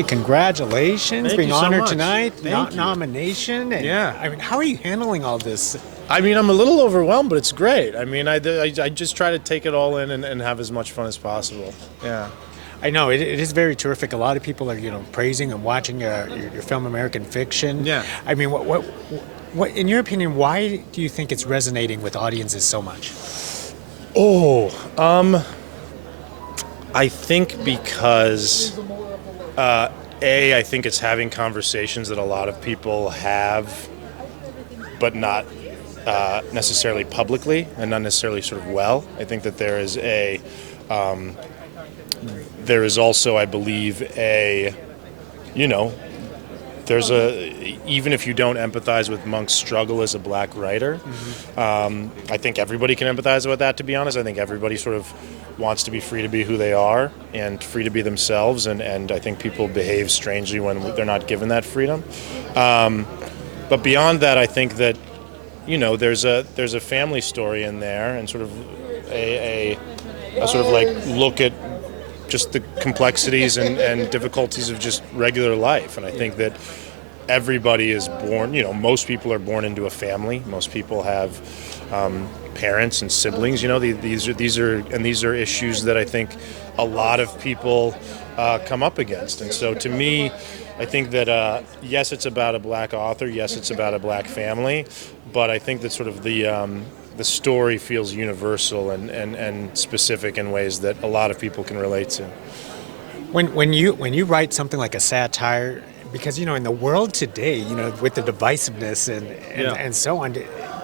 Hey, congratulations, Thank being you so honored much. tonight, Thank you. nomination. And, Yeah. I mean, how are you handling all this? I mean, I'm a little overwhelmed, but it's great. I mean, I just try to take it all in and have as much fun as possible. Yeah. I know it is very terrific. A lot of people are, praising and watching your film American Fiction. Yeah. I mean, what, in your opinion, why do you think it's resonating with audiences so much? Oh, I think because I think it's having conversations that a lot of people have, but not necessarily publicly and not necessarily sort of well. I think that there is also, I believe, there's even if you don't empathize with Monk's struggle as a black writer, I think everybody can empathize with that, to be honest. I think everybody sort of wants to be free to be who they are and free to be themselves, and I think people behave strangely when they're not given that freedom. But beyond that, I think that, there's a family story in there, and sort of a sort of like look at just the complexities and difficulties of just regular life. And I think that everybody is born, most people are born into a family. Most people have parents and siblings. These are issues that I think a lot of people come up against. And so to me, I think that yes, it's about a black author. Yes, it's about a black family. But I think that sort of the story feels universal and specific in ways that a lot of people can relate to. When you write something like a satire, because in the world today, with the divisiveness and so on,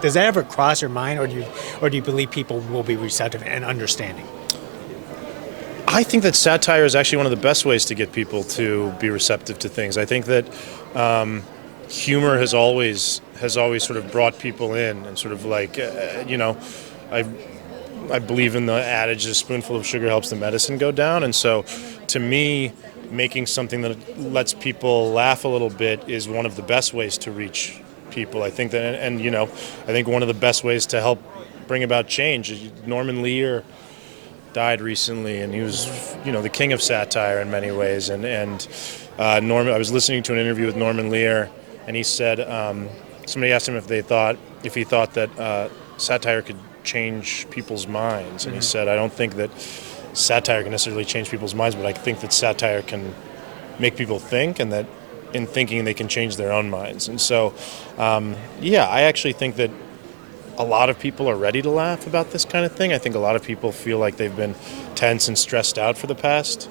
does that ever cross your mind, or do you believe people will be receptive and understanding? I think that satire is actually one of the best ways to get people to be receptive to things. I think that humor has always sort of brought people in, and sort of like, I believe in the adage, a spoonful of sugar helps the medicine go down. And so to me, making something that lets people laugh a little bit is one of the best ways to reach people. I think that, I think one of the best ways to help bring about change. Norman Lear died recently, and he was, the king of satire in many ways. And Norman, I was listening to an interview with Norman Lear, and he said, somebody asked him if he thought that satire could change people's minds, and he said, I don't think that satire can necessarily change people's minds, but I think that satire can make people think, and that in thinking they can change their own minds. And so, I actually think that a lot of people are ready to laugh about this kind of thing. I think a lot of people feel like they've been tense and stressed out for the past,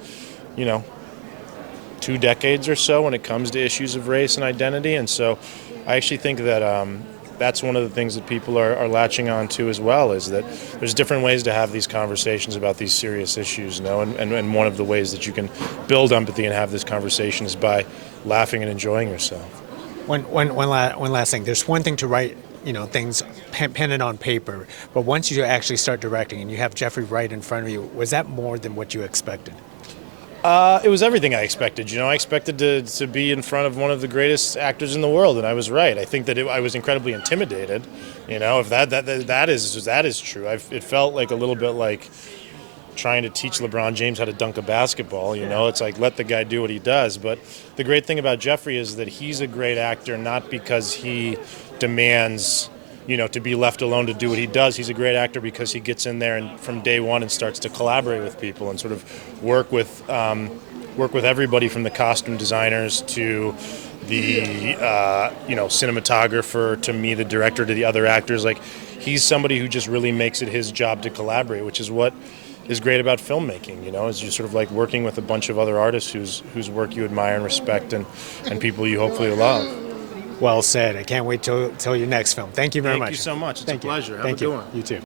2 decades or so when it comes to issues of race and identity. And so I actually think that that's one of the things that people are latching on to as well, is that there's different ways to have these conversations about these serious issues, and one of the ways that you can build empathy and have this conversation is by laughing and enjoying yourself. One last thing. There's one thing to write, things pen it on paper, but once you actually start directing and you have Jeffrey right in front of you, was that more than what you expected? It was everything I expected. I expected to be in front of one of the greatest actors in the world, and I was right. I think that I was incredibly intimidated. If that is true. It felt like a little bit like trying to teach LeBron James how to dunk a basketball. It's like, let the guy do what he does. But the great thing about Jeffrey is that he's a great actor, not because he demands to be left alone to do what he does. He's a great actor because he gets in there and from day one and starts to collaborate with people and sort of work with everybody from the costume designers to the cinematographer, to me, the director, to the other actors. Like, he's somebody who just really makes it his job to collaborate, which is what is great about filmmaking. Is you sort of like working with a bunch of other artists whose work you admire and respect, and people you hopefully love. Well said. I can't wait till your next film. Thank you very much. Thank you so much. It's a pleasure. Have a good one. You too.